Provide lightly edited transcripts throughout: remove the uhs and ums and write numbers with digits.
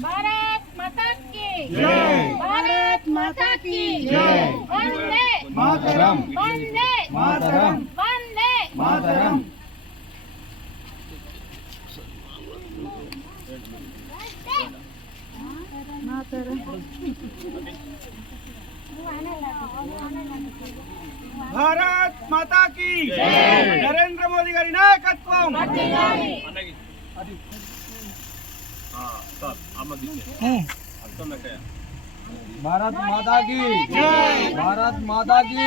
भारत माता की जय, भारत माता की जय, वंदे मातरम, वंदे मातरम, वंदे मातरम। भारत माता की नरेंद्र मोदी गारी नायकत्వం। भारत माता की भारत माता की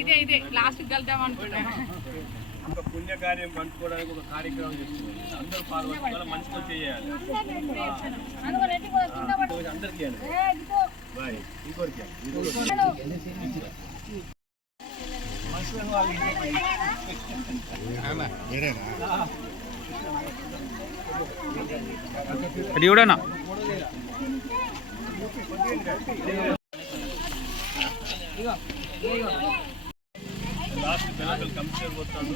ఇదే ఇదే లాస్ట్ వెళ్దాం అనుకుంటున్నా ఒక పుణ్యకార్యం పంచుకోవడానికి ఒక కార్యక్రమం చేస్తుంది. అందరూ పాల్గొనాలి, మంచిగా చేయాలి. అందరికీ బాయ్ ఇంకోరికి అది కూడానా లాస్ట్ పిల్లలు కంప్యూటర్ పోతాడు.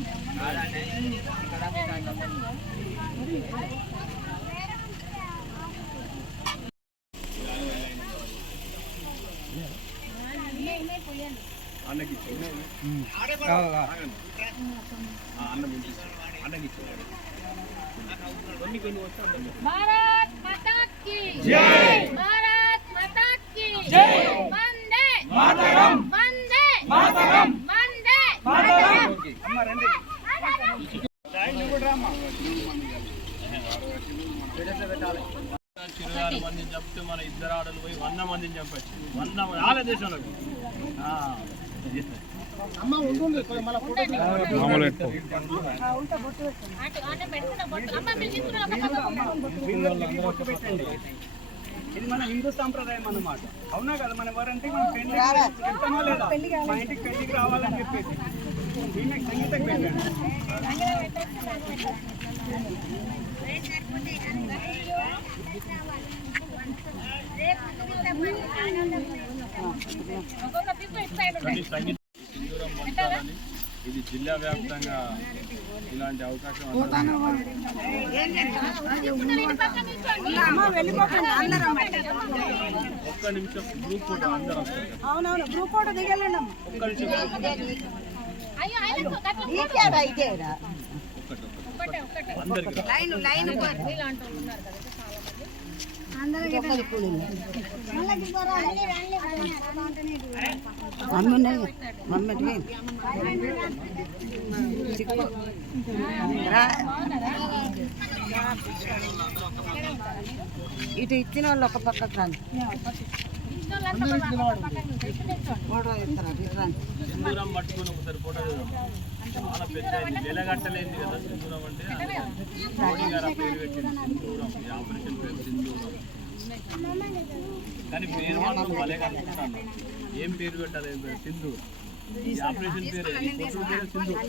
అన్నకి అన్నం అన్నకి भारत माता की जय, भारत माता की जय, वंदे मातरम, वंदे मातरम, वंदे मातरम। అమ్మ రండి చిరుగారు మందిని చంపితే మన ఇద్దరు ఆడలు పోయి 100 మందిని చంపచ్చు. 100 మంది ఆల దేశంలోకి ఇది మన హిందూ సాంప్రదాయం అన్నమాట. అవునా కదా? మన ఎవరంటే మనం పెళ్లి చెప్తామా లేదా? మా ఇంటికి పెళ్లికి రావాలని చెప్పేసి దీనికి సంగీతం పెట్టండి. ఇది జిల్లా వ్యాప్తంగా ఇలాంటి అవకాశం ఒక్క నిమిషం గ్రూప్ ఫోటో అందరూ అవునవును గ్రూప్ ఫోటో దిగలేండి. ఒక్క నిమిషం అందరికి ఇటు ఇచ్చిన వాళ్ళు ఒక పక్కకు రండి. సింధూరం పట్టుకుని ఒకసారి ఫోటో చాలా పెద్ద వెలగట్టలేదు కదా సింధూరం అంటే. మోడీ గారు పేరు పెట్టింది సింధూరం, ఈ ఆపరేషన్ పేరు సింధూరం. కానీ పేరు మాత్రం భలే కనుకుంటాను. ఏం పేరు పెట్టాలి? సింధూర్. ఈ ఆపరేషన్ పేరు కొట్టు పేరు సింధూర్.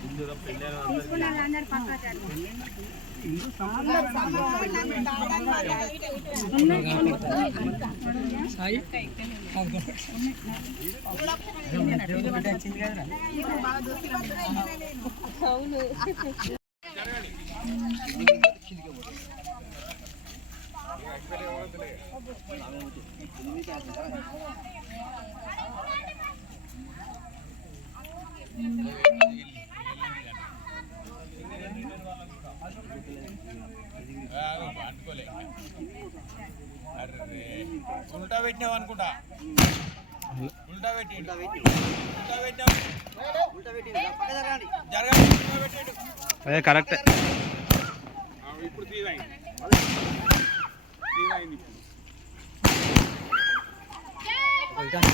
సింధూరం పెళ్ళారు ఉల్టా పెట్టినావు అనుకుంటా. ఉల్టా పెట్టి అదే కరెక్ట్. ఇప్పుడు తీరైంది ఇప్పుడు ఉంటాయి.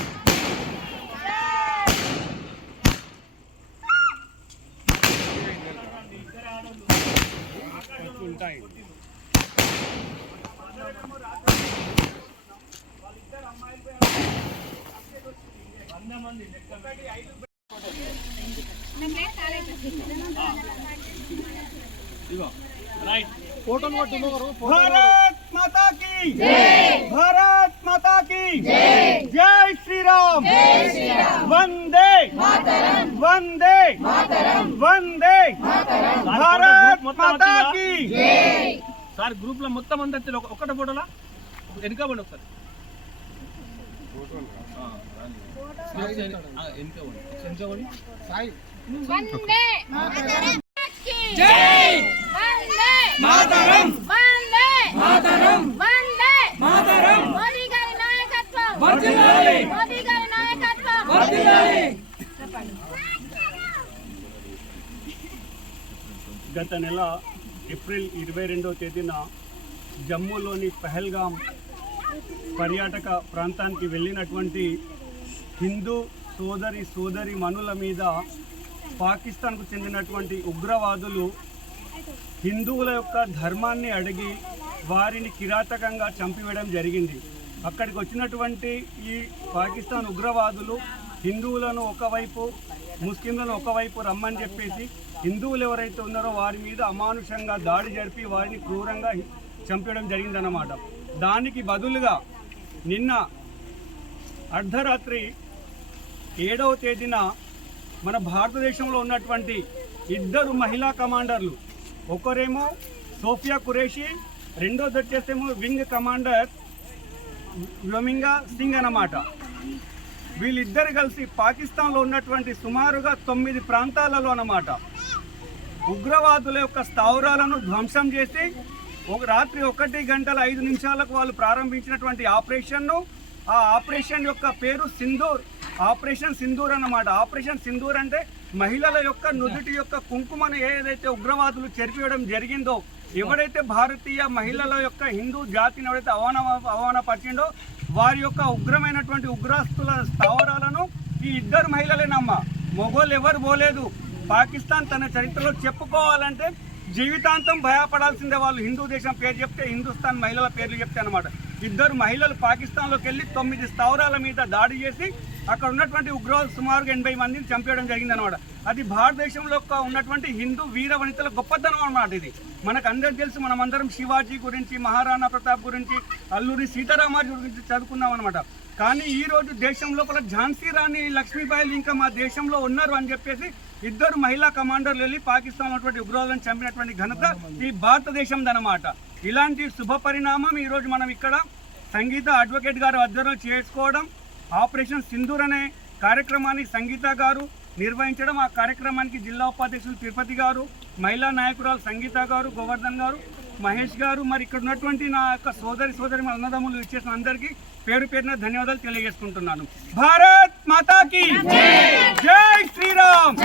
भारत माता की जय, भारत माता की जय, जय श्री राम, वंदे मातरम, वंदे मातरम, वंदे मातरम, भारत माता की जय. సార్ గ్రూప్ లో మొత్తం అందరు ఒక్కటే ఫోటోలా వెనుకబండి ఒకసారి వందే మాతరం కి జై వందే మాతరం వందే మాతరం వందే మాతరం మోదీ గారి నాయకత్వం వర్ధిల్లాలి మోదీ గారి నాయకత్వం వర్ధిల్లాలి. గత నెల ఏప్రిల్ 22వ తేదీన జమ్మూలోని పహల్గామ్ పర్యాటక ప్రాంతానికి వెళ్ళినటువంటి హిందూ సోదరి మనుల మీద పాకిస్తాన్కు చెందినటువంటి ఉగ్రవాదులు హిందువుల యొక్క ధర్మాన్ని అడిగి వారిని కిరాతకంగా చంపివేయడం జరిగింది. అక్కడికి వచ్చినటువంటి ఈ పాకిస్తాన్ ఉగ్రవాదులు హిందువులను ఒకవైపు ముస్లింలను ఒకవైపు రమ్మని చెప్పేసి హిందువులు ఎవరైతే ఉన్నారో వారి మీద అమానుషంగా దాడి జరిపి వారిని క్రూరంగా చంపేయడం జరిగిందన్నమాట. దానికి బదులుగా నిన్న అర్ధరాత్రి 7వ తేదీన మన భారతదేశంలో ఉన్నటువంటి ఇద్దరు మహిళా కమాండర్లు, ఒకరేమో సోఫియా ఖురేషి, రెండోది వచ్చేసేమో వింగ్ కమాండర్ వ్యోమింగా సింగ్ అన్నమాట. వీళ్ళిద్దరు కలిసి పాకిస్తాన్లో ఉన్నటువంటి సుమారుగా 9 ప్రాంతాలలో అన్నమాట ఉగ్రవాదుల యొక్క స్థావరాలను ధ్వంసం చేసి రాత్రి 1:05 వాళ్ళు ప్రారంభించినటువంటి ఆపరేషన్ను, ఆ ఆపరేషన్ యొక్క పేరు సింధూర్, ఆపరేషన్ సింధూర్ అన్నమాట. ఆపరేషన్ సింధూర్ అంటే మహిళల యొక్క నుదుటి యొక్క కుంకుమను ఏదైతే ఉగ్రవాదులు చెరిపివేయడం జరిగిందో, ఎవరైతే భారతీయ మహిళల యొక్క హిందూ జాతిని ఎవరైతే అవమానపరిచిండో వారి యొక్క ఉగ్రమైనటువంటి ఉగ్రస్తుల స్థావరాలను ఈ ఇద్దరు మహిళలేనమ్మా, మొగోళ్ళు ఎవరు పోలేదు. పాకిస్తాన్ తన చరిత్రలో చెప్పుకోవాలంటే జీవితాంతం భయపడాల్సిందే. వాళ్ళు హిందూ దేశం పేరు చెప్తే, హిందుస్థాన్ మహిళల పేర్లు చెప్తే అనమాట. ఇద్దరు మహిళలు పాకిస్తాన్లోకి వెళ్ళి 9 స్థావరాల మీద దాడి చేసి అక్కడ ఉన్నటువంటి ఉగ్రవాదులు సుమారుగా 80 మందిని చంపేయడం జరిగిందనమాట. అది భారతదేశంలో ఉన్నటువంటి హిందూ వీర వనితల గొప్పతనం అన్నమాట. ఇది మనకు అందరికి తెలుసు. మనమందరం శివాజీ గురించి, మహారాణా ప్రతాప్ గురించి, అల్లూరి సీతారామరాజు గురించి చదువుకున్నాం అనమాట. కానీ ఈరోజు దేశం లోపల ఝాన్సీ రాణి లక్ష్మీబాయిలు ఇంకా మా దేశంలో ఉన్నారు అని చెప్పేసి ఇద్దరు మహిళా కమాండర్లు వెళ్ళి పాకిస్తాన్ ఉన్నటువంటి ఉగ్రవాదులను చంపినటువంటి ఘనత ఈ భారతదేశం అన్నమాట. ఇలాంటి శుభ పరిణామం ఈరోజు మనం ఇక్కడ సంగీత అడ్వకేట్ గారు ఆధ్వర్యంలో చేసుకోవడం, ఆపరేషన్ సింధూర్ అనే కార్యక్రమాన్ని సంగీత గారు నిర్వహించడం, ఆ కార్యక్రమానికి జిల్లా ఉపాధ్యక్షులు తిరుపతి గారు, మహిళా నాయకురాలు సంగీత గారు, గోవర్ధన్ గారు, మహేష్ గారు, మరి ఇక్కడ ఉన్నటువంటి నా యొక్క సోదరి అన్నదమ్ములు ఇచ్చేసిన అందరికీ పేరు పేరున ధన్యవాదాలు తెలియజేసుకుంటున్నాను. భారత్ మాతా కీ జై, జై శ్రీరామ్.